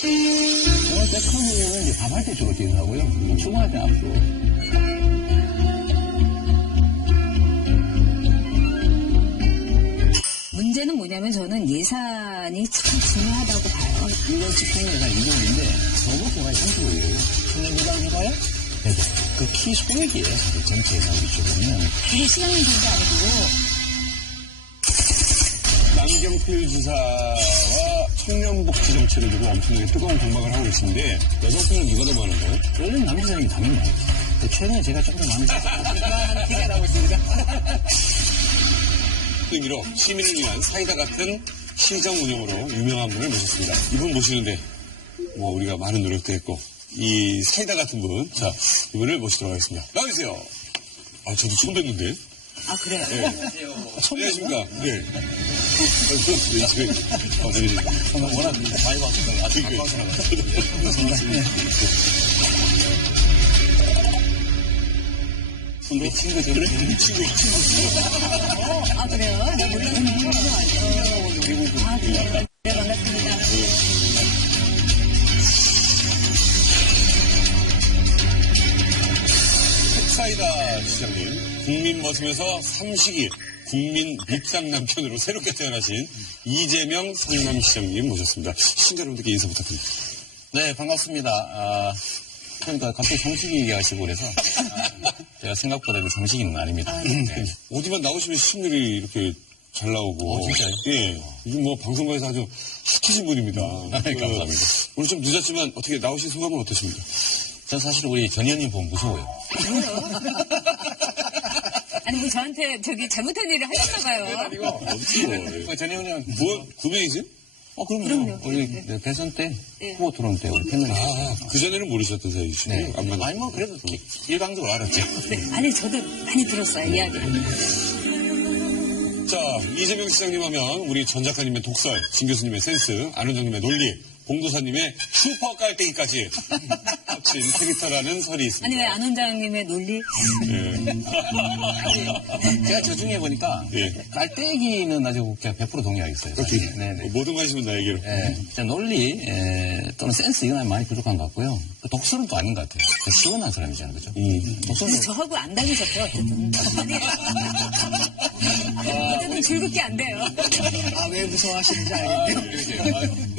저는 백허그는 이제 밥할 때 주로 기억하고요. 출근할 때 앞으로. 문제는 뭐냐면 저는 예산이 참 중요하다고 봐요. 이거 집행 예산 2종인데 저보고가 30억이에요. 청년부담 해봐요? 네. 그 키 소액이에요. 사실 전체 예산으로 보면. 그게 시장님 문제 아니고 남경필 지사와 청년복지 정책을 두고 엄청나게 뜨거운 공방을 하고 계신데 여성분은 누가 더 많은가요? 원래는 남기자님이 당연히 많아요. 근데 최근에 제가 조금 더 많이 하는 티가 나고 있습니다. 의미로 시민을 위한 사이다 같은 시정 운영으로 유명한 분을 모셨습니다. 이분 모시는데 뭐 우리가 많은 노력도 했고 이 사이다 같은 분, 자 이분을 모시도록 하겠습니다. 나와주세요. 아 저도 처음 뵙는데. 아 그래요? 네. 안녕하십니까. 네. 저는 워낙 많이 봤으니까 아주 가까워서 우리 친구들. 그래? 친구. 아 그래요? 나 몰랐는데 아 그래요? 네 반갑습니다. 흑사이다 시장님, 국민 머슴에서 삼식이 국민 밉상 남편으로 새롭게 태어나신 이재명 성남시장님 모셨습니다. 시청자 여러분들께 인사 부탁드립니다. 네, 반갑습니다. 그러니까 갑자기 상식이 얘기하시고 그래서 제가 생각보다 그 상식이는 아닙니다. 네. 어디만 나오시면 시청률이 이렇게 잘 나오고. 진짜요? 예. 요즘 뭐 방송국에서 아주 핫하신 분입니다. 감사합니다. 오늘 좀 늦었지만 어떻게 나오신 소감은 어떠십니까? 전 사실 우리 전 의원님 보면 무서워요. 아니 뭐 저한테 저기 잘못한 일을 하셨나 봐요. 없죠. 전 의원님 뭐, 구매이지? 그럼요. 우리 대선 때 후보 토론 때 우리 팬들. 그전에는 모르셨던 사이시고. 네. 안 만났 아니 뭐 그래도 일방적으로 알았죠. 네. 아니 저도 많이 들었어요 이야기. 자, 이재명 시장님 하면 우리 전 작가님의 독설, 진 교수님의 센스, 안 원장님의 논리, 봉도사님의 슈퍼 깔때기까지 합친 캐릭터라는 설이 있습니다. 아니 왜 안 원장님의 논리? 제가 저 중에 보니까 예. 깔때기는 아주 그냥 100% 동의하겠어요. 사실. 네네. 모든 관심은 나에게로. 제 논리 또는 센스 이건 많이 부족한 것 같고요. 그 독설은 또 아닌 것 같아요. 시원한 사람이잖아요, 그죠? 독설은 근데 저하고 안 다니셨죠 어쨌든. 어쨌든 즐겁게 안 돼요. 왜 무서워하시는지 알겠네요.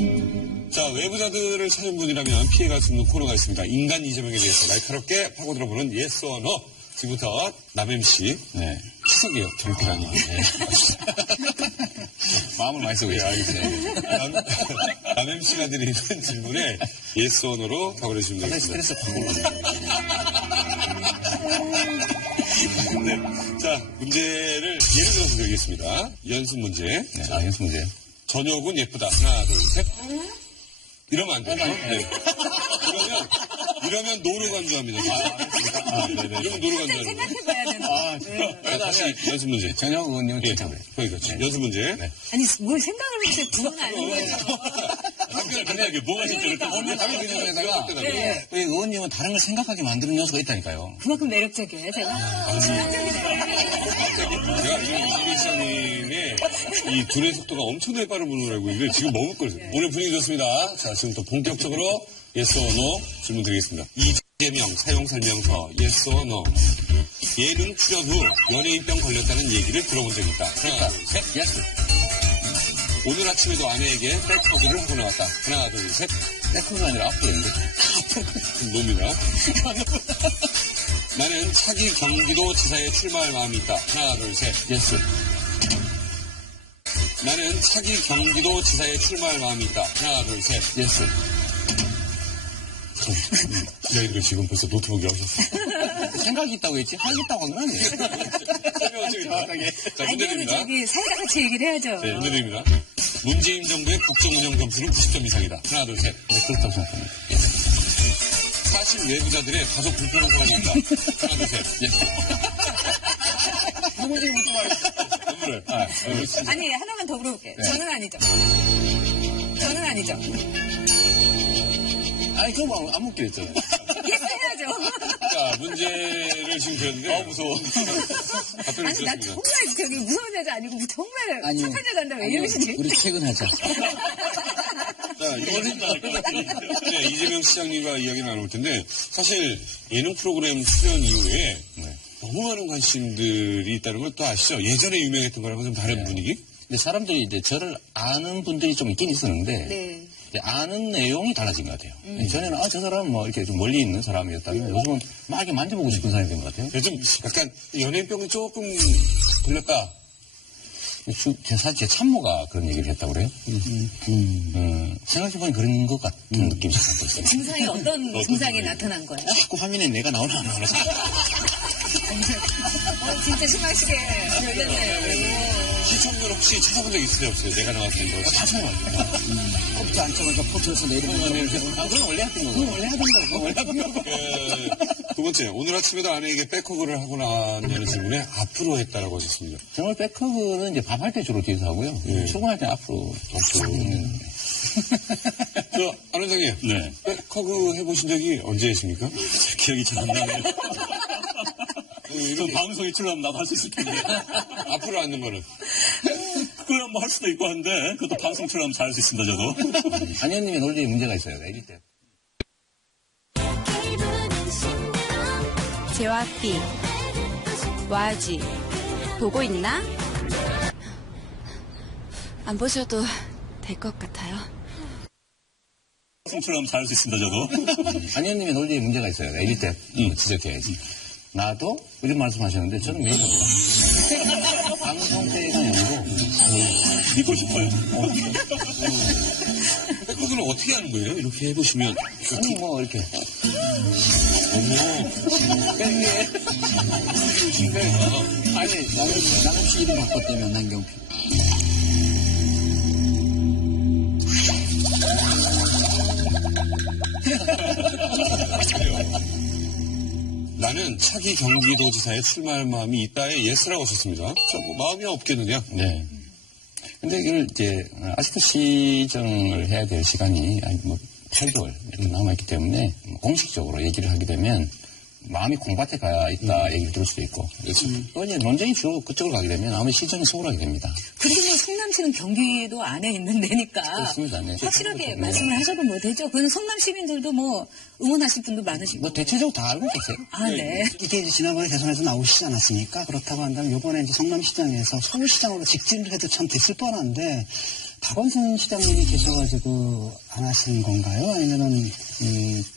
자, 외부자들을 찾은 분이라면 피해갈 수 없는 코너가 있습니다. 인간 이재명에 대해서 날카롭게 파고 들어보는 예스 or no. 지금부터 남 MC. 네. 희석이에요, 경태라니. 마음을 많이 쓰고 예, 있어요. 알겠습니다. 남 MC가 드리는 질문에 예스 or no로 답을 해주시면 되겠습니다. 스트레스 받고 네. 자, 문제를 예를 들어서 드리겠습니다. 연습 문제. 네, 연습 문제요. 저녁은 예쁘다. 하나, 둘, 셋. 이러면 안 돼요. 네. 이러면 노로 간주합니다. 네네. 이러면 노로 간주하는 거예요. 생각해봐야 되나? 자, 다시 연습 문제. 전혁 의원님은 예. 진짜 그래요. 그러니까 연습 문제. 네. 아니 뭘 생각을 이렇게 두분 아는 거죠? 답변을 간단하게 뭐가 진짜 이렇게 오늘 답변 그중에다가 네. 우리 의원님은 다른 걸 생각하게 만드는 요소가 있다니까요. 그만큼 매력적이에요 제가. 제가 이재명 시장님의 이 두뇌 속도가 엄청나게 빠른 분으로 알고 있는데 지금 머뭇거렸어요. 오늘 분위기 좋습니다. 자, 지금부터 본격적으로 예스 or no 질문 드리겠습니다. 이재명 사용설명서 예스 or no. 예능 출연 후 연예인병 걸렸다는 얘기를 들어본 적이 있다. 하나, 둘, 셋. 예스. 오늘 아침에도 아내에게 백허그를 하고 나왔다. 하나, 둘, 셋. 백허그가 아니라 앞으로인데. 놈이다. 나는 차기 경기도 지사에 출마할 마음이 있다. 하나, 둘, 셋. 예스. 나는 차기 경기도 지사에 출마할 마음이 있다. 하나, 둘, 셋. 예스. 기자님들 지금 벌써 노트북이 하셨어. 생각이 있다고 했지 하겠다고 한 건 아니에요. 설명을 좀 정확하게. 자, 문제 아니면 드립니다. 저기 사이다 같이 얘기를 해야죠. 네, 문제 드립니다. 문재인 정부의 국정운영 점수는 90점 이상이다. 하나, 둘, 셋. 네, 그렇다고 생각합니다. 사실 외부자들의 다소 불편한 사람이 있다. 하나, 둘, 셋. 예스. 누군지 못 말했어. 건물을. 아니 하나만 더 물어볼게요. 저는 아니죠. 저는 아니죠. 아니, 그거 안 묻기로 했잖아요. 예스 해야죠. 자, 문제를 지금 드렸는데. 무서워. 답변을 아니 나 드렸습니다. 정말 저기 무서운 여자 아니고 정말 아니요. 착한 여자인데 왜 이러시지? 우리 퇴근하자. 자, 네, 이재명 시장님과 이야기 나눌 텐데, 사실 예능 프로그램 출연 이후에 너무 많은 관심들이 있다는 걸 또 아시죠? 예전에 유명했던 거랑은 좀 다른 분위기? 근데 사람들이 이제 저를 아는 분들이 좀 있긴 있었는데, 네. 이제 아는 내용이 달라진 것 같아요. 전에는, 저 사람은 뭐 이렇게 좀 멀리 있는 사람이었다면, 요즘은 막 이렇게 만져보고 싶은 사람이 된 것 같아요. 요즘 약간 연예인병이 조금 걸렸다. 사실 제 참모가 그런 얘기를 했다고 그래요. 생각해보니 그런 것 같은 느낌이 잠깐 들었어요. 증상이 어떤 증상이 나타난 거예요? 자꾸 화면에 내가 나오나 안 나오나. 진짜 심하시게 걸렸네요. 시청률 혹시 찾아본 적 있으세요? 없어요? 내가 나왔던 거. 다 찾아봤어요. 컴퓨터 앉자마자 포트에서 내리는 거. 그건 원래 하던 거고. 그건 원래 하던 거고. 원래 하던 거고. 두 번째, 오늘 아침에도 아내에게 백허그를 하고 나왔냐는 질문에 앞으로 했다라고 하셨습니다. 정말 백허그는 이제 밥할 때 주로 뒤에서 하고요. 출근할 때 앞으로 있는. 저, 안 원장님. 네. 백허그 해보신 적이 언제십니까? 기억이 잘 안 나네요. 저 이렇게 방송에 출연하면 나도 할 수 있을 텐데. 앞으로 앉는 거는. 그거야 뭐 할 수도 있고 한데, 그것도 방송 출연하면 잘 할 수 있습니다, 저도. 한현님의 논리에 문제가 있어요. 애기 때. JYP YG 보고 있나? 안 보셔도 될 것 같아요. 방송 출연하면 잘 할 수 있습니다, 저도. 한현님의 논리에 문제가 있어요. 애기 때 지적해야지. 나도 이런 말씀하셨는데 저는 매일 합니다. 방송 때가 아니고 믿고 싶어요. 백허그는 어떻게 하는 거예요? 이렇게 해보시면. 아니 뭐 이렇게 아니 나는 씨 이름 바꿨다며 남경필. 나는 차기 경기도지사에 출마할 마음이 있다에 예스라고 썼습니다. 저 뭐 마음이 없겠느냐? 네. 근데 이걸 이제 아직도 시정을 해야 될 시간이 뭐 8개월 이렇게 남아있기 때문에 공식적으로 얘기를 하게 되면 마음이 콩밭에 가 있다 얘기를 들을 수도 있고. 그렇죠. 또 이제 논쟁이 주로 그쪽으로 가게 되면 아무리 시정이 소홀하게 됩니다. 그리고 뭐 성남시는 경기도 안에 있는 데니까 그렇습니다. 네. 확실하게 네. 말씀을 하셔도 뭐 되죠. 그건 성남 시민들도 뭐 응원하실 분도 많으시고. 뭐 대체적으로 다 알고 계세요. 아, 네. 이게 이제 지난번에 대선에서 나오시지 않았습니까? 그렇다고 한다면 이번에 이제 성남시장에서 서울시장으로 직진을 해도 참 됐을 뻔한데 박원순 시장님이 계셔가지고 안 하시는 건가요? 아니면은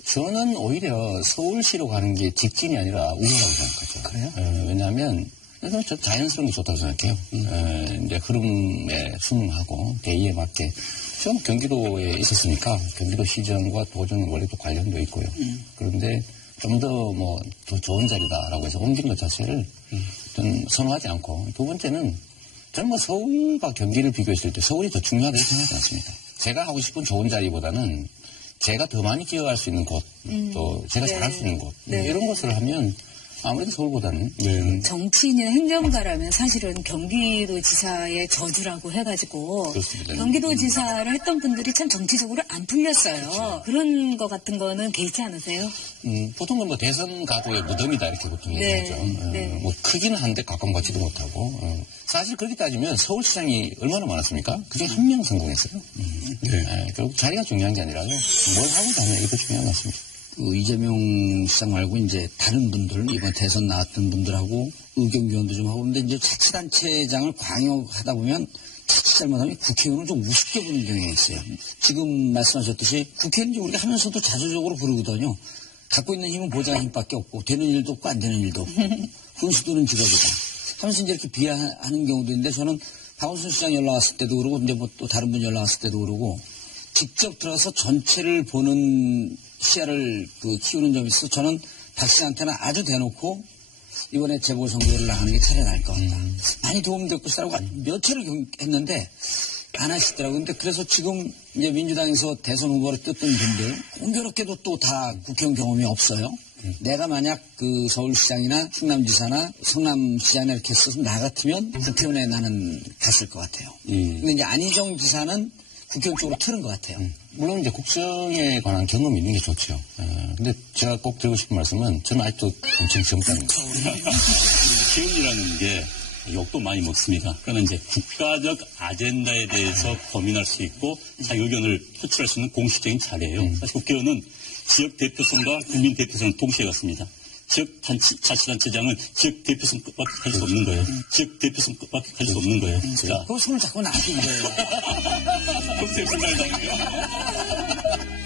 저는 오히려 서울시로 가는 게 직진이 아니라 우회라고 생각하죠. 그래요? 왜냐하면 그래서 저 자연스러운 게 좋다고 생각해요. 이제 흐름에 순응하고 대의에 맞게. 저는 경기도에 있었으니까 경기도 시정과 도정은 원래 또 관련도 있고요. 그런데 좀 더 뭐 더 좋은 자리다라고 해서 옮긴 것 자체를 좀 선호하지 않고 두 번째는 저는 뭐 서울과 경기를 비교했을 때 서울이 더 중요하다고 생각하지 않습니다. 제가 하고 싶은 좋은 자리보다는 제가 더 많이 기여할 수 있는 곳, 또 제가 잘할 수 있는 곳 이런 것을 하면 아무래도 서울보다는 정치인이나 행정가라면 사실은 경기도지사의 저주라고 해가지고 그렇습니다. 경기도지사를 했던 분들이 참 정치적으로 안 풀렸어요. 그렇죠. 그런 거 같은 거는 개의치 않으세요? 보통은 뭐 대선 가도의 무덤이다 이렇게 보통 네, 얘기하죠. 네. 뭐 크기는 한데 가까운 같지도 못하고 사실 그렇게 따지면 서울시장이 얼마나 많았습니까? 그중에 한 명 성공했어요. 결국 자리가 중요한 게 아니라요. 뭘 하고자 하냐 이게 더 중요한 것 같습니다. 그 이재명 시장 말고 이제 다른 분들 이번 대선 나왔던 분들하고 의견 교환도 좀 하고 그런데 이제 자치단체장을 광역하다 보면 자칫 잘못하면 국회의원을 좀 우습게 보는 경향이 있어요. 지금 말씀하셨듯이 국회의원 우리가 하면서도 자주적으로 부르거든요. 갖고 있는 힘은 보장 힘밖에 없고 되는 일도 없고 안 되는 일도 없고 훈수도는 직업이다 하면서 이제 이렇게 비하하는 경우도 있는데 저는 박원순 시장 연락 왔을 때도 그러고 근데 뭐 또 다른 분 연락 왔을 때도 그러고 직접 들어서 전체를 보는 시야를 키우는 점이 있어서 저는 박 씨한테는 아주 대놓고 이번에 재보선거를 나가는 게 차라리 나을 것 같다. 많이 도움될 것이라고 몇 차례를 했는데 안 하시더라고요. 근데 그래서 지금 이제 민주당에서 대선 후보를 뜯던 분들 공교롭게도 또 다 국회의원 경험이 없어요. 내가 만약 그 서울시장이나 충남지사나 성남시장이나 이렇게 했어서 나 같으면 국회의원에 나는 갔을 것 같아요. 근데 이제 안희정 지사는 국회의원 쪽으로 틀은 것 같아요. 물론 이제 국정에 관한 경험이 있는 게 좋죠. 근데 제가 꼭 드리고 싶은 말씀은 저는 아직도 엄청 젊다는 거예요. 기운이라는 게 욕도 많이 먹습니다. 그러면 이제 국가적 아젠다에 대해서 고민할 수 있고 자기 의견을 표출할 수 있는 공식적인 자리예요. 사실 국회의원은 지역 대표성과 국민 대표성을 동시에 갖습니다. 지역 자치단체장은 지역 대표성밖에 할 수 없는 거예요. 지역 대표성밖에 할 수 없는 거예요. 자, 그거 손을 잡고 나쁜 거예요. 그렇게 생각합니다.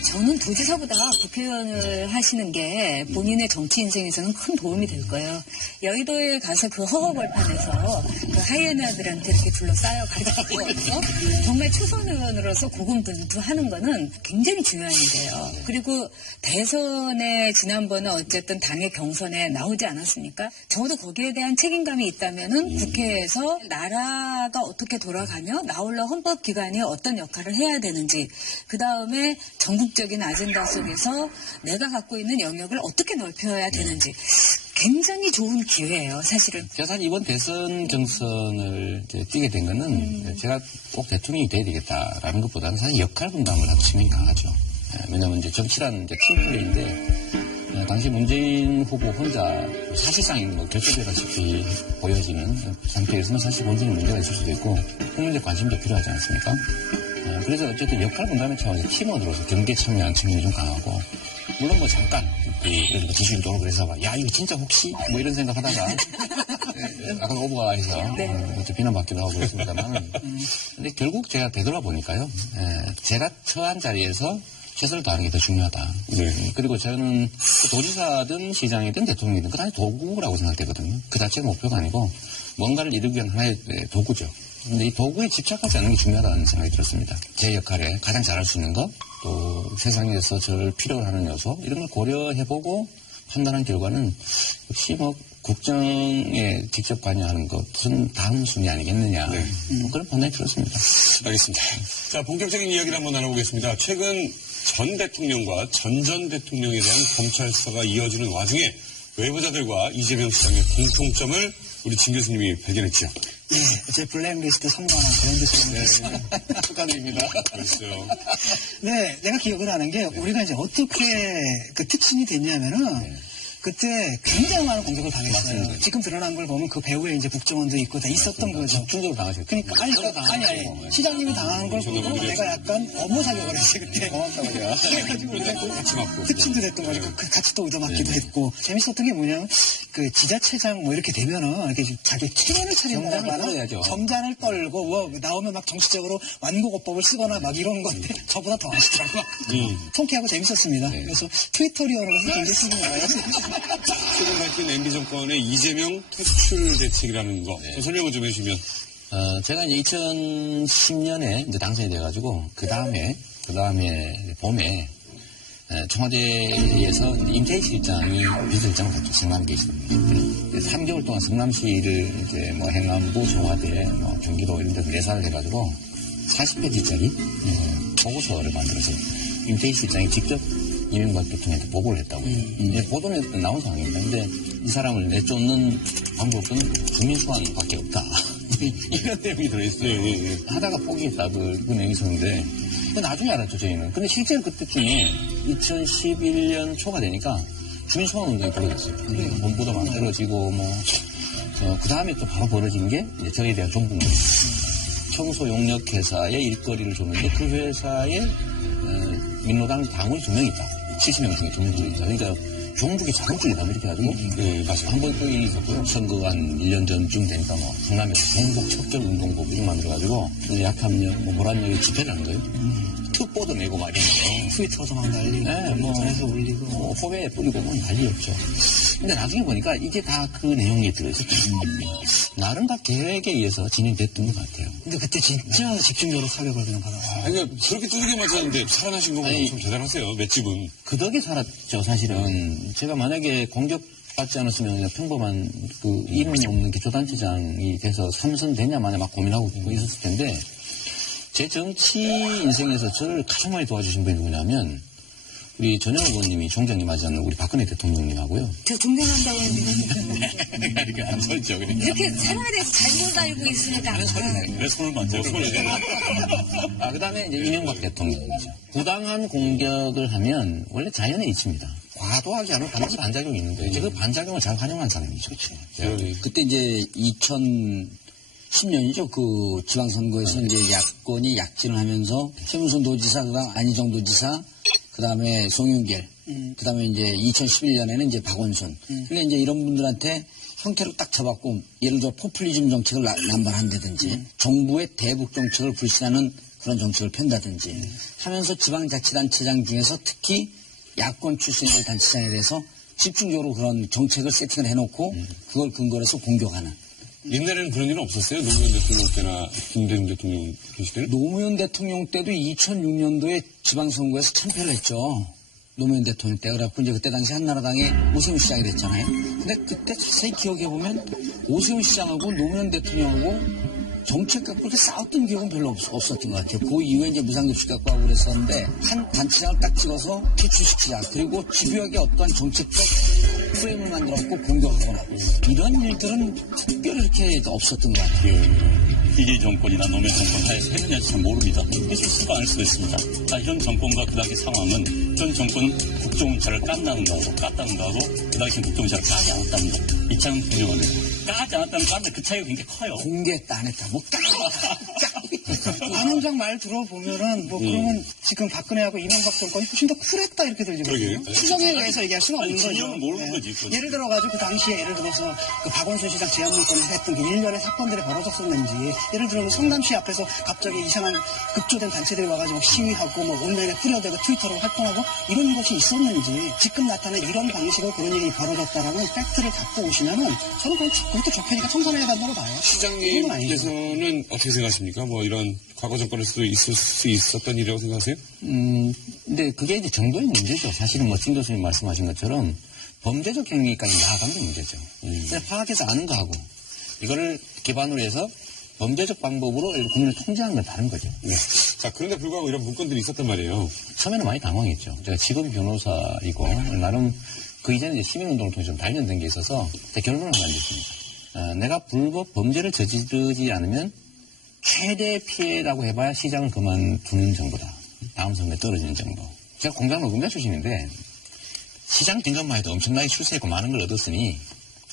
저는 도지사보다 국회의원을 하시는 게 본인의 정치 인생에서는 큰 도움이 될 거예요. 여의도에 가서 그 허허벌판에서 그 하이에나들한테 이렇게 둘러싸여가지고 정말 초선 의원으로서 고군분투하는 거는 굉장히 중요한 일이에요. 그리고 대선에 지난번에 어쨌든 당의 경선에 나오지 않았습니까? 적어도 거기에 대한 책임감이 있다면은 국회에서 나라가 어떻게 돌아가며 나올라 헌법기관이 어떤 역할을 해야 되는지 그 다음에 전국적인 아젠다 속에서 내가 갖고 있는 영역을 어떻게 넓혀야 되는지 굉장히 좋은 기회예요, 사실은. 제가 사실 이번 대선 경선을 이제 뛰게 된 거는 제가 꼭 대통령이 돼야 되겠다라는 것보다는 사실 역할 분담을 하고 측면이 강하죠. 왜냐하면 이제 정치라는 이제 팀플레이인데 당시 문재인 후보 혼자 사실상 뭐 결집되다시피 보여지는 상태에서는 사실 본질의 문제가 있을 수도 있고 국민적 관심도 필요하지 않습니까? 그래서 어쨌든 역할 분담의 차원에서 팀원으로서 경기에 참여한 측면이 좀 강하고 물론 뭐 잠깐 기술 도로 그래서 야 이거 진짜 혹시 뭐 이런 생각 하다가 아까 오버가 해서 비난받기도 하고 그렇습니다만 근데 결국 제가 되돌아보니까요 제가 처한 자리에서 최선을 다하는 게 더 중요하다. 그리고 저는 도지사든 시장이든 대통령이든 그 하나의 도구라고 생각되거든요. 그 자체가 목표가 아니고 뭔가를 이루기 위한 하나의 도구죠. 근데 이 도구에 집착하지 않는 게 중요하다는 생각이 들었습니다. 제 역할에 가장 잘할 수 있는 것, 또 세상에서 저를 필요로 하는 요소, 이런 걸 고려해보고 판단한 결과는 역시 뭐 국정에 직접 관여하는 것은 다음 순위 아니겠느냐. 뭐 그런 판단이 들었습니다. 알겠습니다. 자, 본격적인 이야기를 한번 나눠보겠습니다. 최근 전 대통령과 전 대통령에 대한 검찰 수사가 이어지는 와중에 외부자들과 이재명 시장의 공통점을 우리 진 교수님이 발견했죠. 네, 제 블랙리스트 선관한 브랜드 소장이었습니다. 축하드립니다. 그랬어요. 네, 내가 기억을 하는 게 우리가 이제 어떻게 그 특신이 됐냐면은 그때 굉장히 많은 공격을 당했어요. 맞습니다. 지금 드러난 걸 보면 그 배후에 이제 국정원도 있고 다 있었던 거죠. 집중적으로 당하셨죠. 그러니까 아니 시장님이 당하는 걸 보고 내가 약간 업무 사격을 했어요 그때. 고맙다고 제가. 그래가지고 우리가 같이 맞고. 특친도 됐던 거니까 같이 또 얻어맞기도 했고 재밌었던 게 뭐냐면 그 지자체장 뭐 이렇게 되면은 이렇게 좀 자기 체면을 차린다거나 점잖을 떨어야죠. 점잖을 떨고 뭐 나오면 막 정치적으로 완곡어법을 쓰거나 막 이런 건데 저보다 더 하시더라고요. 통쾌하고 재밌었습니다. 그래서 트위터리언으로서 굉장히 신기해요. 최근 밝힌 MB 정권의 이재명 퇴출 대책이라는 거 설명을 좀 해주시면. 제가 이제 2010년에 이제 당선이 돼가지고 그 다음에 봄에 청와대에서 임태희 실장이 비서실장을 갔죠. 성남시에 있습니다. 3개월 동안 성남시를 이제 뭐 행안부, 청와대, 뭐 경기도 이런 데서 내사를 해가지고 40페이지짜리 보고서를 만들어서 임태희 실장이 직접 이명박 대통령한테 보고를 했다고요. 보도는 나온 상황입니다. 근데 이 사람을 내쫓는 방법은 주민소환밖에 없다. 이런 내용이 들어있어요. 하다가 포기했다. 그 내용이 있었는데 나중에 알았죠, 저희는. 근데 실제로 그때쯤에 2011년 초가 되니까 주민소환 운동이 벌어졌어요. 본부도 만들어지고 그 다음에 또 바로 벌어진 게 이제 저희에 대한 종북입니다. 청소용역 회사에 일거리를 줬는데 그 회사에 민노당 당원이 2명 있다. 70명 중에 2명 있다. 그러니까 종북이 자금줄이다 이렇게 해가지고 한번 또 일이 있었고요. 선거 한 1년 전쯤 되니까 성남에서 종북 척결 운동법 이런 만들어가지고 약하면 모란역에 집회를 한 거예요. 특보도 내고 말이에요. 트위터도 막 날리고 인터넷에 올리고 호배에 뿌리고 난리였죠. 근데 나중에 보니까 이게 다 그 내용에 들어있어요. 나름 다 계획에 의해서 진행됐던 것 같아요. 근데 그때 진짜 집중적으로 사격을 그냥 받았어요. 아니, 그렇게 두들겨 맞았는데 살아나신 거 보면 좀 대단하세요, 맷집은. 그 덕에 살았죠, 사실은. 제가 만약에 공격받지 않았으면 그냥 평범한 그 이름이 없는 기초단체장이 돼서 삼선 되냐 마냐 막 고민하고 있었을 텐데 제 정치 인생에서 저를 가장 많이 도와주신 분이 누구냐면 우리 전현우 의원님이 총장님 하지 않는 우리 박근혜 대통령님하고요. 저 존경한다고 했는데 이렇게 안 설죠. 이렇게 사람에 대해서 잘못 알고 있으니까 내 손을 만져. 그 다음에 이제 이명박 대통령이죠. 부당한 공격을 하면 원래 자연의 이치입니다. 과도하지 않으면 반드시 반작용이 있는데 이제 그 반작용을 잘 활용한 사람이죠. 그때 이제 2010년이죠. 그 지방선거에서 이제 야권이 약진을 하면서 최문순 도지사, 그다음 안희정 도지사, 그다음에 송영길, 그다음에 이제 2011년에는 이제 박원순. 그러니까 이제 이런 분들한테 형태를 딱 잡았고, 예를 들어 포퓰리즘 정책을 남발한다든지 정부의 대북 정책을 불신하는 그런 정책을 편다든지 하면서 지방자치단체장 중에서 특히 야권 출신들 단체장에 대해서 집중적으로 그런 정책을 세팅을 해놓고 그걸 근거로 해서 공격하는. 옛날에는 그런 일은 없었어요? 노무현 대통령 때나 김대중 대통령 계실 때는? 노무현 대통령 때도 2006년도에 지방선거에서 참패를 했죠. 노무현 대통령 때. 그래갖고 이제 그때 당시 한나라당의 오세훈 시장이 됐잖아요. 근데 그때 자세히 기억해보면 오세훈 시장하고 노무현 대통령하고 정책 갖고 그렇게 싸웠던 기억은 별로 없었던 것 같아요. 그 이후에 이제 무상급식 갖고 하고 그랬었는데 한 단체장을 딱 찍어서 퇴출시키자. 그리고 집요하게 어떠한 정책적 프레임을 만들었고 공격하거나 이런 일들은 특별히 이렇게 없었던 것 같아요. DJ 정권이나 노무현 정권 하에서 했느냐지 잘 모릅니다. 했을 수도 않을 수도 있습니다. 현 정권과 그 당시 상황은 현 정권은 국정원차를 깠다는 거하고 그 당시 국정원차를 까지 않았다는 거. 이 차는 분명합니다. 까지 않았다는 까는데 그 차이가 굉장히 커요. 공개했다 안 했다. 뭐 안 원장 말 들어보면은 뭐 그러면 지금 박근혜하고 이명박 정권이 훨씬 더 쿨했다 이렇게 들리거든요. 그러게요. 수정에 의해서 얘기할 수는 없는 거죠. 진영은 모르는 거지, 그건. 예를 들어가지고 그 당시에 예를 들어서 그 박원순 시장 제한문건을 했던 그 일련의 사건들이 벌어졌었는지 예를 들어 성남시 앞에서 갑자기 이상한 급조된 단체들이 와가지고 시위하고 뭐 온라인에 뿌려대고 트위터로 활동하고 이런 것이 있었는지 지금 나타난 이런 방식으로 그런 일이 벌어졌다라는 팩트를 갖고 오시면은 저는 그것도 적폐니까 청산해야 된다고 봐요. 시장님께서는 어떻게 생각하십니까? 뭐 이런 과거 정권에서도 있을 수 있었던 일이라고 생각하세요? 근데 그게 이제 정도의 문제죠. 사실은 뭐 진 교수님 말씀하신 것처럼 범죄적 행위까지 나아간 게 문제죠. 그냥 파악해서 아는 거하고 이거를 기반으로 해서 범죄적 방법으로 국민을 통제하는 건 다른 거죠. 네. 자, 그런데 불구하고 이런 문건들이 있었단 말이에요. 처음에는 많이 당황했죠. 제가 직업이 변호사이고 나름 그 이전에 이제 시민운동을 통해서 좀 단련된 게 있어서 결론을 하나 내렸습니다. 내가 불법 범죄를 저지르지 않으면 최대 피해라고 해봐야 시장을 그만두는 정도다. 다음 선거에 떨어지는 정도. 제가 공장 노동자 출신인데 시장 된 것만 해도 엄청나게 출세했고 많은 걸 얻었으니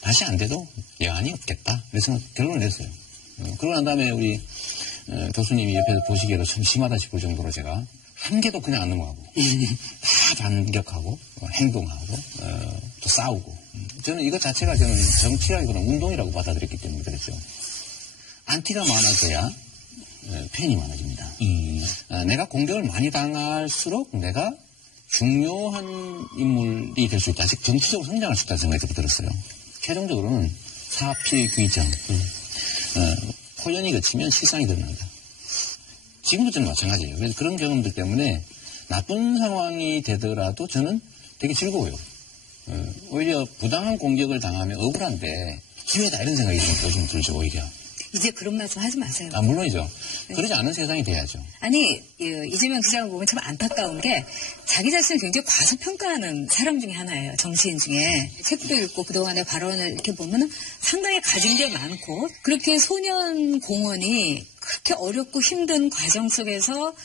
다시 안 돼도 여한이 없겠다. 그래서 결론을 냈어요. 그러고 난 다음에 우리 교수님이 옆에서 보시기에도 참 심하다 싶을 정도로 제가 한 개도 그냥 안 넘어가고 다 반격하고 행동하고 또 싸우고 저는 이것 자체가 저는 정치라기보다는 운동이라고 받아들였기 때문에 그랬죠. 안티가 많아져야 팬이 많아집니다. 내가 공격을 많이 당할수록 내가 중요한 인물이 될 수 있다. 즉 정치적으로 성장할 수 있다는 생각이 들었어요. 최종적으로는 사필 규정, 포연이 거치면 실상이 드러난다. 지금도 저는 마찬가지예요. 그래서 그런 경험들 때문에 나쁜 상황이 되더라도 저는 되게 즐거워요. 오히려 부당한 공격을 당하면 억울한데 기회다 이런 생각이 요즘 들죠, 오히려. 이제 그런 말씀 하지 마세요. 물론이죠. 그러지 않은 세상이 돼야죠. 아니, 이재명 시장을 보면 참 안타까운 게 자기 자신을 굉장히 과소평가하는 사람 중에 하나예요. 정치인 중에. 책도 읽고 그동안의 발언을 이렇게 보면 상당히 가진 게 많고 그렇게 소년 공원이 그렇게 어렵고 힘든 과정 속에서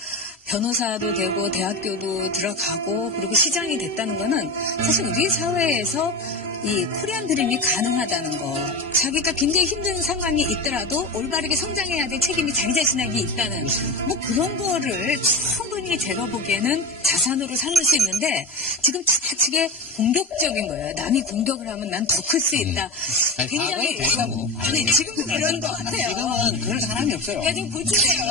변호사도 되고 대학교도 들어가고 그리고 시장이 됐다는 거는 사실 우리 사회에서 이 코리안 드림이 가능하다는 거. 자기가 굉장히 힘든 상황이 있더라도 올바르게 성장해야 될 책임이 자기 자신에게 있다는 뭐 그런 거를 충분히 제가 보기에는 자산으로 삼을 수 있는데 지금 지나치게 공격적인 거예요. 남이 공격을 하면 난 더 클 수 있다. 아니, 굉장히 아니 지금도 그런 것 같아요. 지금은 그럴 사람이 없어요. 야, 좀 고치세요.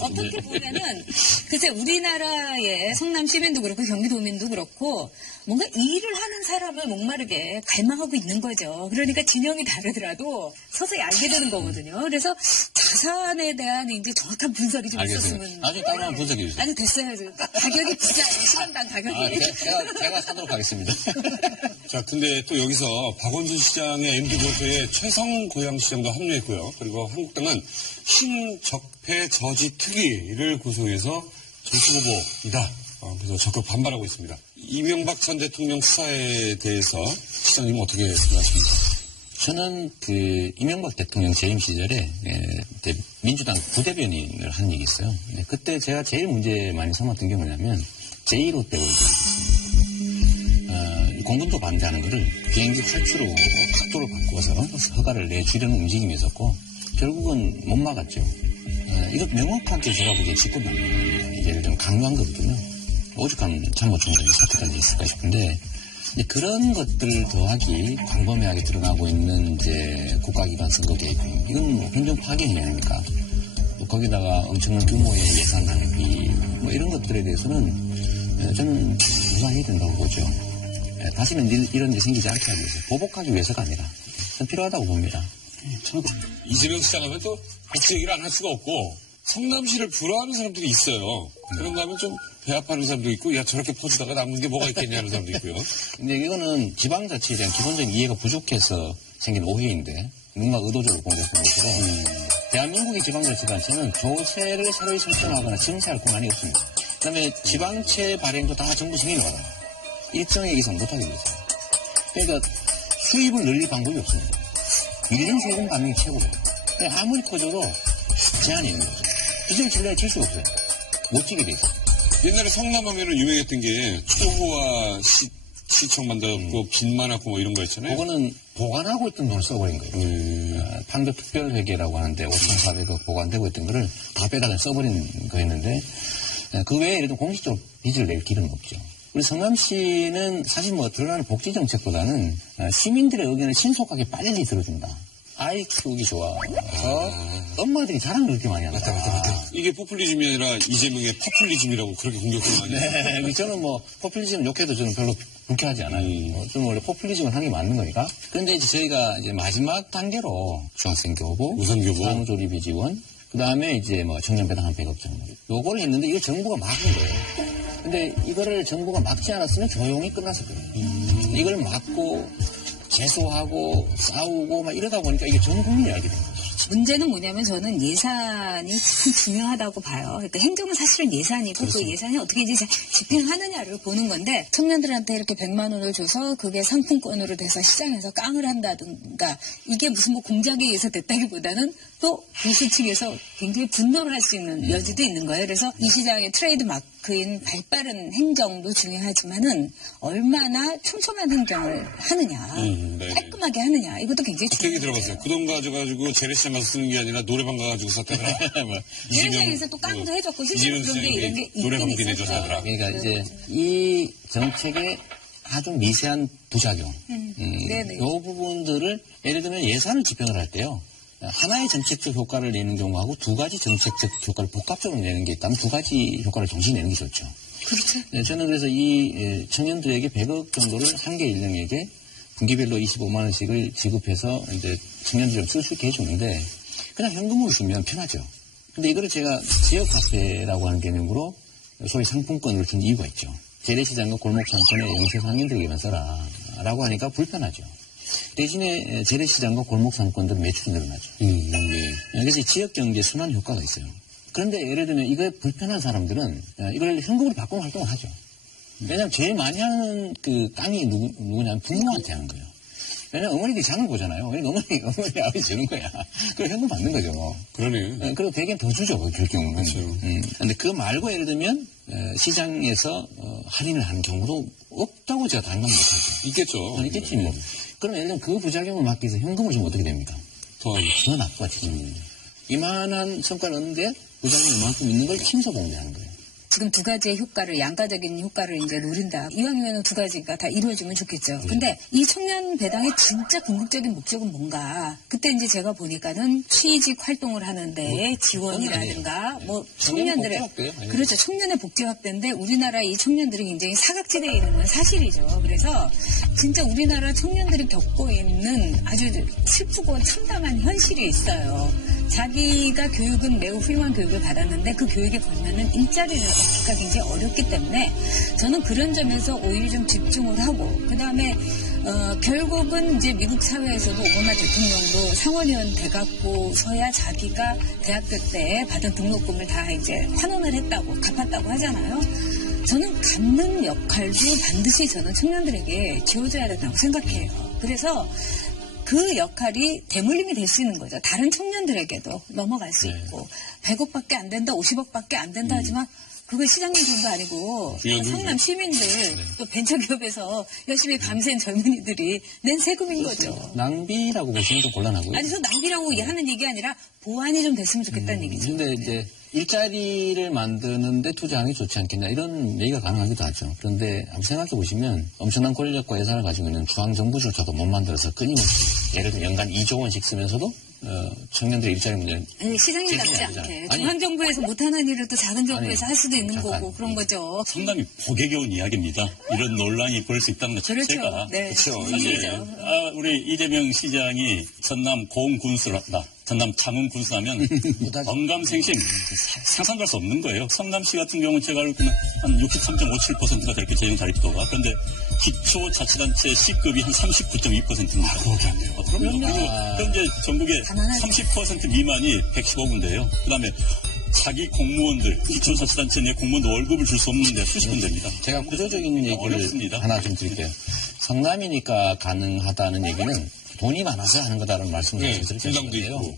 어떻게 보면은 글쎄 우리나라의 성남 시민도 그렇고 경기도민도 그렇고 뭔가 일을 하는 사람을 목마르게 갈망하고 있는 거죠. 그러니까 진영이 다르더라도 서서히 알게 되는 거거든요. 그래서 자산에 대한 이제 정확한 분석이 좀 있었으면. 나중에 따로 한번 분석해 주세요. 아니 됐어요. 가격이 비싸요. 시간당 가격이. 제가 사도록 하겠습니다. 자, 근데 또 여기서 박원순 시장의 MD 보수에 최성 고양시장도 합류했고요. 그리고 한국당은 신적폐 저지 특위를 구성해서 정치보복이다. 그래서 적극 반발하고 있습니다. 이명박 전 대통령 수사에 대해서 시장님은 어떻게 생각하십니까? 저는 그 이명박 대통령 재임 시절에 민주당 부대변인을 한 적이 있어요. 그때 제가 제일 문제 많이 삼았던 게 뭐냐면 제1롯데월드. 공군도 반대하는 거를 비행기 활주로 각도를 바꾸어서 허가를 내주려는 움직임이 있었고 결국은 못 막았죠. 이거 명확하게 제가 보기에 직권남용입니다. 예를 들면 강요한 거거든요. 오죽하면 참모총장이 사퇴까지 있을까 싶은데 이제 그런 것들을 더하기 광범위하게 드러나고 있는 이제 국가기관 선거 개입 이건 뭐 행정 파괴 행위 아닙니까? 또 거기다가 엄청난 규모의 예산 낭비 뭐 이런 것들에 대해서는 저는 무사해야 된다고 보죠. 다시는 이런 일이 생기지 않게 하기 위해서 보복하기 위해서가 아니라 좀 필요하다고 봅니다. 이재명 시장 하면 또 복지 얘기를 안 할 수가 없고 성남시를 불허하는 사람들이 있어요. 그런가 하면 좀 배합하는 사람도 있고 야 저렇게 퍼주다가 남는 게 뭐가 있겠냐는 사람도 있고요. 근데 이거는 지방자치에 대한 기본적인 이해가 부족해서 생긴 오해인데 누군가 의도적으로 공격한 것으로 대한민국의 지방자치단체는 조세를 새로 설정하거나 증세할 권한이 없습니다. 그다음에 지방채 발행도 다 정부 승인을 받아요. 일정액 이상 못하게 되죠. 그러니까 수입을 늘릴 방법이 없습니다. 밀린 세금 감면이 최고예요. 아무리 커져도 제한이 있는 거죠. 빚을 질러야 질 수가 없어요. 못 지게 돼 있어요. 옛날에 성남하면은 유명했던 게 초호화 시청 만들었고 빚 많았고 뭐 이런 거 있잖아요. 그거는 보관하고 있던 돈을 써버린 거예요. 판교 특별회계라고 하는데 5,400억 보관되고 있던 거를 다 빼다가 써버린 거였는데 그 외에 예를 들어 공식적으로 빚을 낼 길은 없죠. 우리 성남시는 사실 뭐 드러나는 복지 정책보다는 시민들의 의견을 신속하게 빨리 들어준다. 아이 키우기 좋아서 엄마들이 자랑을 그렇게 많이 한다. 맞다. 이게 포퓰리즘이 아니라 이재명의 퍼퓰리즘이라고 그렇게 공격을 많이 해요. 네, 저는 뭐 포퓰리즘 욕해도 저는 별로 불쾌하지 않아요. 좀 원래 포퓰리즘을 하는 게 맞는 거니까. 그런데 이제 저희가 이제 마지막 단계로 중학생 교부, 우선교부, 사무조리비 지원, 그 다음에 이제 뭐 청년배당 한 100억 정도. 요거를 했는데 이거 정부가 막은 거예요. 근데 이거를 정부가 막지 않았으면 조용히 끝났을 거예요. 이걸 막고 재소하고 싸우고 막 이러다 보니까 이게 전 국민이 알게 된 거죠. 문제는 뭐냐면 저는 예산이 참 중요하다고 봐요. 그러니까 행정은 사실은 예산이고 그 예산이 어떻게 이제 집행하느냐를 보는 건데 청년들한테 이렇게 100만 원을 줘서 그게 상품권으로 돼서 시장에서 깡을 한다든가 이게 무슨 뭐 공작에 의해서 됐다기보다는 또 보수 측에서 굉장히 분노를 할 수 있는 여지도 있는 거예요. 그래서 이 시장의 트레이드 마크인 발빠른 행정도 중요하지만은 얼마나 촘촘한 행정을 하느냐, 네. 깔끔하게 하느냐 이것도 굉장히 그 얘기 중요해요. 들어봤어요. 그 돈 가져가지고 재래시장 가서 쓰는 게 아니라 노래방 가가지고 썼다더라. 재래시장에서 또 깡도 해줬고 실제로 그런 게 이런 게 노래방 있긴 비 있었죠. 내줬다더라. 그러니까 이제 이 정책의 아주 미세한 부작용, 네네. 이 부분들을 예를 들면 예산을 집행을 할 때요. 하나의 정책적 효과를 내는 경우하고 두 가지 정책적 효과를 복합적으로 내는 게 있다면 두 가지 효과를 동시에 내는 게 좋죠. 그렇죠. 네, 저는 그래서 이 청년들에게 100억 정도를 상계 일령에게 분기별로 25만 원씩을 지급해서 이제 청년들이 쓸 수 있게 해주는데 그냥 현금으로 주면 편하죠. 근데 이거를 제가 지역 화폐라고 하는 개념으로 소위 상품권으로 준 이유가 있죠. 재래시장과 골목상권에 영세 상인들에게만 써라라고 하니까 불편하죠. 대신에 재래시장과 골목상권들은 매출이 늘어나죠. 그래서 지역경제 순환 효과가 있어요. 그런데 예를 들면 이거에 불편한 사람들은 이걸 현금으로 바꾸는 활동을 하죠. 왜냐하면 제일 많이 하는 그 깡이 누구냐면 부모한테 하는 거예요. 왜냐면 어머니들이 장을 보잖아요. 어머니 아버지 주는 거야. 그럼 현금 받는 거죠. 뭐. 그러네. 그리고 대개는 더 주죠. 그럴 경우는. 그렇죠. 근데 그거 말고 예를 들면 시장에서 할인을 하는 경우도 없다고 제가 단정 못하죠. 있겠죠. 있겠지 뭐. 그럼 예를 들면 그 부작용을 막기 위해서 현금을 주면 어떻게 됩니까? 더 나빠지죠. 이만한 성과를 얻는데 부작용이 이만큼 있는 걸 침소봉대하는 거예요. 지금 두 가지의 효과를 양가적인 효과를 이제 노린다. 이왕이면 두 가지가 다 이루어지면 좋겠죠. 근데 이 청년 배당의 진짜 궁극적인 목적은 뭔가? 그때 이제 제가 보니까는 취직 활동을 하는데 지원이라든가 뭐 청년들의 복지 확대요. 그렇죠. 청년의 복지 확대인데 우리나라 이 청년들이 굉장히 사각지대에 있는 건 사실이죠. 그래서 진짜 우리나라 청년들이 겪고 있는 아주 슬프고 참담한 현실이 있어요. 자기가 교육은 매우 훌륭한 교육을 받았는데 그 교육에 걸면은 일자리를 얻기가 굉장히 어렵기 때문에 저는 그런 점에서 오히려 좀 집중을 하고 그다음에 결국은 이제 미국 사회에서도 오바마 대통령도 상원의원 돼갖고서야 자기가 대학교 때 받은 등록금을 다 이제 환원을 했다고 갚았다고 하잖아요. 저는 갚는 역할도 반드시 저는 청년들에게 지워져야 된다고 생각해요. 그래서 그 역할이 대물림이 될 수 있는 거죠. 다른 청년들에게도 넘어갈 수 있고 100억밖에 안 된다, 50억밖에 안 된다 하지만 그거 시장님 돈도 아니고 중요한 돈이죠. 성남 시민들 또 벤처기업에서 열심히 밤샌 젊은이들이 낸 세금인 거죠. 낭비라고 보시면 좀 곤란하고요. 아니, 저 낭비라고 하는 얘기 아니라 보완이 좀 됐으면 좋겠다는 얘기죠. 근데 이제 일자리를 만드는데 투자하는 게 좋지 않겠냐 이런 얘기가 가능하기도 하죠. 그런데 한번 생각해 보시면 엄청난 권력과 예산을 가지고 있는 중앙정부조차도 못 만들어서 끊임없이 예를 들어 연간 2조 원씩 쓰면서도 청년들의 일자리 문제는 아니, 시장님답지 제기는 안 않게 되잖아요. 아니. 중앙정부에서 못하는 일을 또 작은 정부에서 아니, 할 수도 있는 잠깐. 거고 그런 거죠. 상당히 복에 겨운 이야기입니다. 이런 논란이 벌일 수 있다는 것 그렇죠. 자체가. 네. 그렇죠. 사실 이해죠. 우리 이재명 시장이 전남 고흥군수를 한다. 전남 창원군수하면 언감생심 상상할 수 없는 거예요. 성남시 같은 경우는 제가 알기로는 한 63.57%가 될게 재정 자립도가. 그런데 기초자치단체 C급이 한 39.2%입니다. 그렇게 안 돼요. 그럼요. 그리고 현재 전국에 가난하죠. 30% 미만이 115군데예요. 그다음에 자기 공무원들, 기초자치단체 내 공무원들 월급을 줄 수 없는데 수십 군데입니다. 제가 구조적인 얘기를 어렵습니다. 하나 좀 드릴게요. 성남이니까 가능하다는 얘기는 돈이 많아서 하는 거다라는 말씀을 네, 드릴 분담도 텐데요. 있고.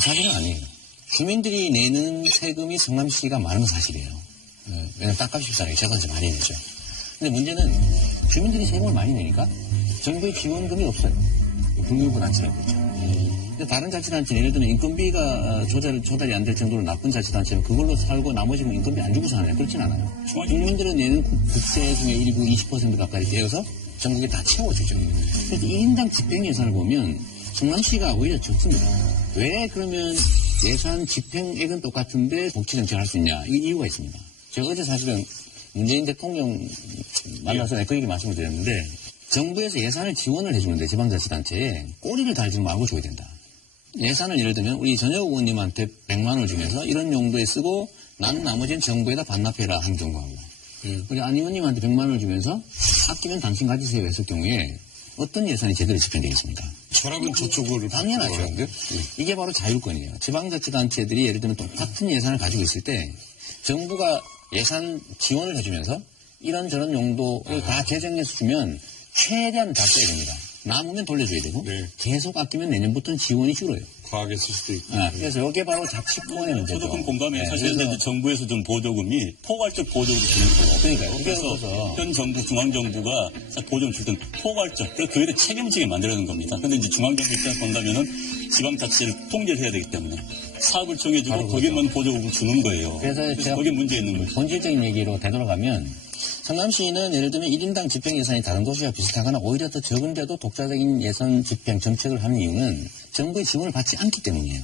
사실은 아니에요. 주민들이 내는 세금이 성남시가 많은 건 사실이에요. 왜냐면 땅값이 비싸니까 재산세 많이 내죠. 근데 문제는 주민들이 세금을 많이 내니까 정부의 지원금이 없어요. 불구일부 단체라고 그러죠. 근데 다른 자치단체는 예를 들면 인건비가 조달이 안 될 정도로 나쁜 자치단체는 그걸로 살고 나머지는 인건비 안 주고 사나요? 그렇진 않아요. 국민들은 내는 국세 중에 일부 20% 가까이 되어서 전국에 다 채워주죠. 그래서 1인당 집행 예산을 보면 성남시가 오히려 적습니다. 왜 그러면 예산 집행액은 똑같은데 복지 정책을 할 수 있냐? 이유가 있습니다. 제가 어제 사실은 문재인 대통령 만나서 그 얘기 말씀을 드렸는데 정부에서 예산을 지원을 해주는데 지방자치단체에 꼬리를 달지 말고 줘야 된다. 예산을 예를 들면 우리 전혁 의원님한테 100만 원을 주면서 이런 용도에 쓰고 나는 나머지는 정부에다 반납해라 한 경우하고 우리 안 의원님한테 100만 원을 주면서 아끼면 당신 가지세요 했을 경우에 어떤 예산이 제대로 집행되겠습니까? 저라면 저쪽으로 당연하죠. 이게 바로 자율권이에요. 지방자치단체들이 예를 들면 똑같은 예산을 가지고 있을 때 정부가 예산 지원을 해주면서 이런저런 용도를 다 재정해서 주면 최대한 다 써야 됩니다. 남으면 돌려줘야 되고 네. 계속 아끼면 내년부터는 지원이 줄어요. 과하게 쓸 수도 있고. 그래서 이게 바로 자치권의 문제죠. 저도 그건 공감해요. 네, 사실 그래서 이제 정부에서 준 보조금이 포괄적 보조금을 주는 거예요. 그러니까요. 그래서 그래서 현 정부, 중앙정부가 보조금 줄 땐 포괄적, 그래서 그에 대해 책임지게 만들어내는 겁니다. 그런데 이제 중앙정부 입장에서 본다면은 지방자치를 통제를 해야 되기 때문에 사업을 정해주고 거기에만 보조금을 주는 거예요. 그래서 제가 거기에 문제 있는 거죠. 본질적인 얘기로 되돌아가면 성남시는 예를 들면 1인당 집행 예산이 다른 도시와 비슷하거나 오히려 더 적은데도 독자적인 예산 집행 정책을 하는 이유는 정부의 지원을 받지 않기 때문이에요.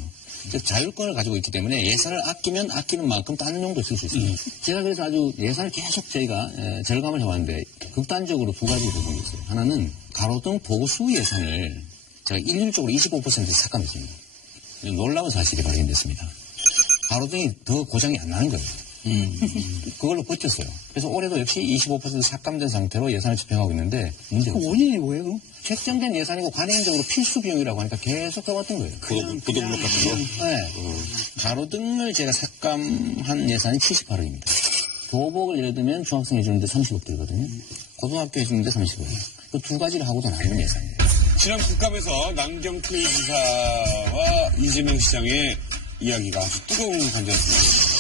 즉 자율권을 가지고 있기 때문에 예산을 아끼면 아끼는 만큼 다른 용도에 쓸 수 있습니다. 제가 그래서 아주 예산을 계속 저희가 절감을 해왔는데 극단적으로 두 가지 부분이 있어요. 하나는 가로등 보수 예산을 제가 일률적으로 25% 삭감했습니다. 놀라운 사실이 발견됐습니다. 가로등이 더 고장이 안 나는 거예요. 그걸로 버텼어요. 그래서 올해도 역시 25% 삭감된 상태로 예산을 집행하고 있는데 문제가 그 없어요. 원인이 뭐예요? 그럼? 책정된 예산이고 관행적으로 필수 비용이라고 하니까 계속 써왔던 거예요. 보도블록 같은 거. 네. 가로등을 제가 삭감한 예산이 78억입니다. 교복을 예를 들면 중학생 해주는데 30억 들거든요. 고등학교 해주는데 30억. 그 두 가지를 하고도 남는 예산이에요. 지난 국감에서 남경필 지사와 이재명 시장의 이야기가 아주 뜨거운 관계였습니다.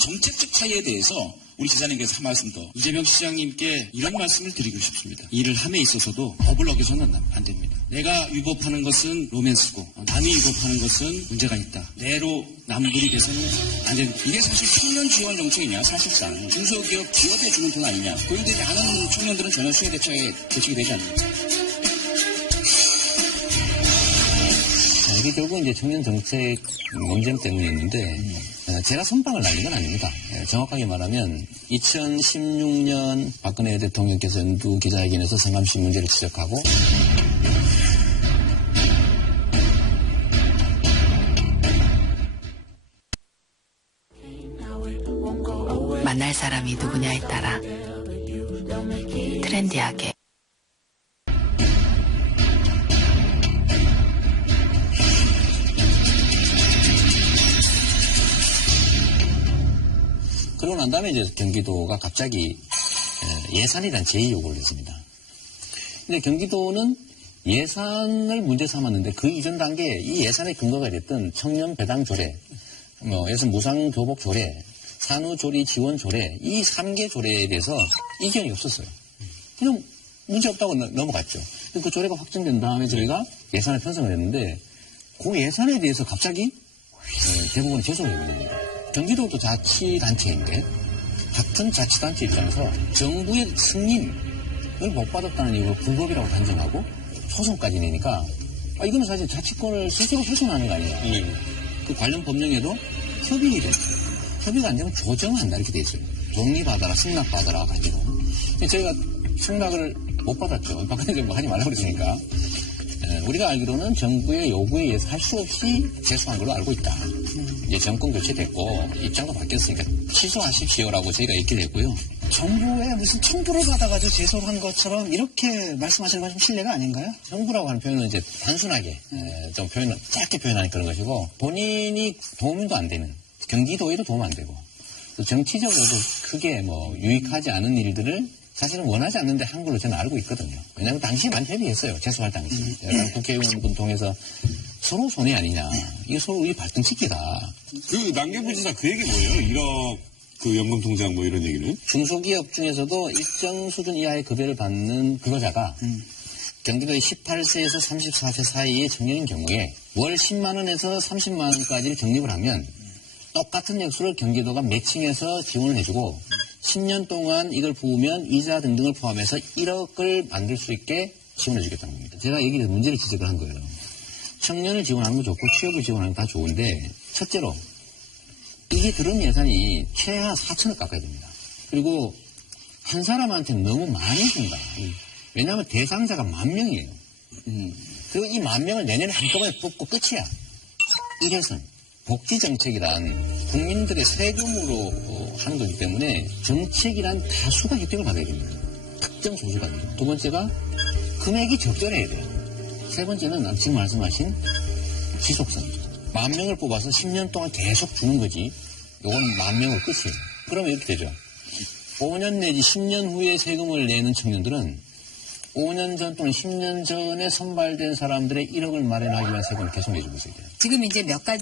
정책적 차이에 대해서 우리 지사님께서 한 말씀 더 이재명 시장님께 이런 말씀을 드리고 싶습니다. 일을 함에 있어서도 법을 어겨서는 안 됩니다. 내가 위법하는 것은 로맨스고 남이 위법하는 것은 문제가 있다. 내로 남불이 돼서는 안 된다. 이게 사실 청년 지원 정책이냐 사실상 중소기업 기업에 주는 돈 아니냐. 고용되지 않은 청년들은 전혀 수혜 대책이 되지 않습니다. 이게 결국 이제 청년 정책 논쟁 때문이었는데 제가 선빵을 날린 건 아닙니다. 정확하게 말하면 2016년 박근혜 대통령께서 연두 기자회견에서 성남시 문제를 지적하고 만날 사람이 누구냐에 따라 트렌디하게 그러고 난 다음에 이제 경기도가 갑자기 예산이란 제2요구를 했습니다. 근데 경기도는 예산을 문제 삼았는데 그 이전 단계에 이 예산의 근거가 됐던 청년 배당 조례, 그래서 무상교복 조례, 산후조리 지원 조례, 이 3개 조례에 대해서 이견이 없었어요. 그냥 문제 없다고 넘어갔죠. 그 조례가 확정된 다음에 저희가 예산을 편성을 했는데 그 예산에 대해서 갑자기 대부분 제소를 해버립니다. 경기도도 자치단체인데 같은 자치단체 입장에서 정부의 승인을 못 받았다는 이유로 불법이라고 단정하고 소송까지 내니까 이거는 사실 자치권을 스스로 훼손하는 거 아니에요. 그 관련 법령에도 협의가 안 되면 조정한다 이렇게 돼 있어요. 독립받아라, 승낙받아라 가지고. 저희가 승낙을 못 받았죠. 박근혜 정부 하지 말라고 그랬으니까. 우리가 알기로는 정부의 요구에 의해서 할 수 없이 제소한 걸로 알고 있다. 이제 정권 교체됐고 입장도 바뀌었으니까 취소하십시오라고 저희가 얘기를 했고요. 정부에 무슨 청부를 받아가지고 제소를 한 것처럼 이렇게 말씀하시는 건 좀 실례가 아닌가요? 정부라고 하는 표현은 이제 단순하게 좀 표현을 짧게 표현하는 그런 것이고 본인이 도움도 안 되는 경기도에도 도움 안 되고 또 정치적으로도 크게 유익하지 않은 일들을 사실은 원하지 않는데 한 걸로 저는 알고 있거든요. 왜냐하면 당시에 많이 협의했어요. 제소할 당시. 국회의원분 통해서 서로 손해 아니냐. 이게 서로 우리 발등찍기다. 그 남경필 지사 그 얘기 뭐예요? 1억 그 연금 통장 이런 얘기는? 중소기업 중에서도 일정 수준 이하의 급여를 받는 근로자가 경기도의 18세에서 34세 사이의 청년인 경우에 월 10만 원에서 30만 원까지를 적립을 하면 똑같은 액수를 경기도가 매칭해서 지원을 해주고 10년 동안 이걸 부으면 이자 등등을 포함해서 1억을 만들 수 있게 지원해 주겠다는 겁니다. 제가 여기에 문제를 지적을 한 거예요. 청년을 지원하는 건 좋고 취업을 지원하는 건 다 좋은데 첫째로 이게 들은 예산이 최하 4천억 가까이 됩니다. 그리고 한 사람한테 너무 많이 준다. 왜냐하면 대상자가 10,000명이에요. 그리고 이 10,000명을 내년에 한꺼번에 뽑고 끝이야. 이래서 복지정책이란 국민들의 세금으로 하는 거기 때문에 정책이란 다수가 혜택을 받아야 됩니다. 특정 소수가 돼요. 두 번째가 금액이 적절해야 돼요. 세 번째는 지금 말씀하신 지속성이죠. 10,000명을 뽑아서 10년 동안 계속 주는 거지. 요건 10,000명으로 끝이에요. 그러면 이렇게 되죠. 5년 내지 10년 후에 세금을 내는 청년들은 5년 전 또는 10년 전에 선발된 사람들의 1억을 마련하기 위한 세금을 계속 내주고 있어야 돼요. 지금 이제 몇 가지